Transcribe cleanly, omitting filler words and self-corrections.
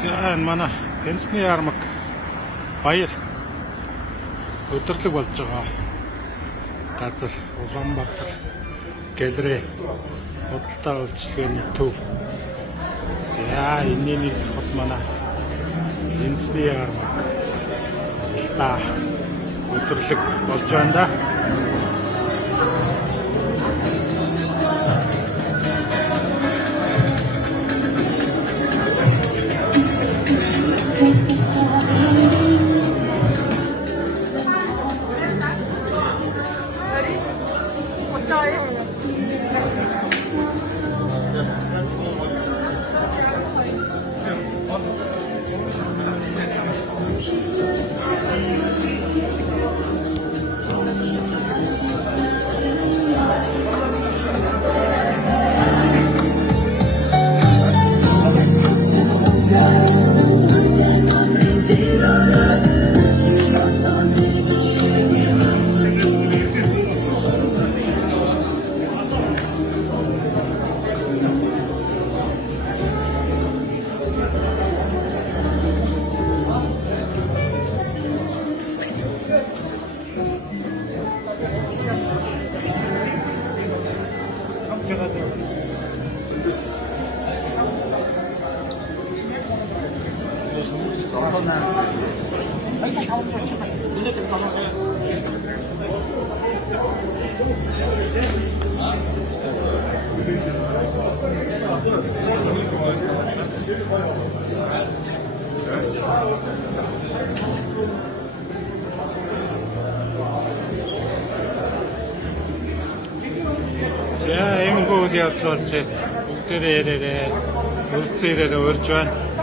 За энэ манай Пенсны ярмаг баяр өдөрлөг болж байгаа газар Улаанбаатар галерей худалдаа үйлчилгээний төв. За энэний нэг хот манай Пенсны ярмаг өдөрлөг болж байна да. За энэ гол явдал болж бүгдээрээ ярээрээ үлцээрээ урьж байна.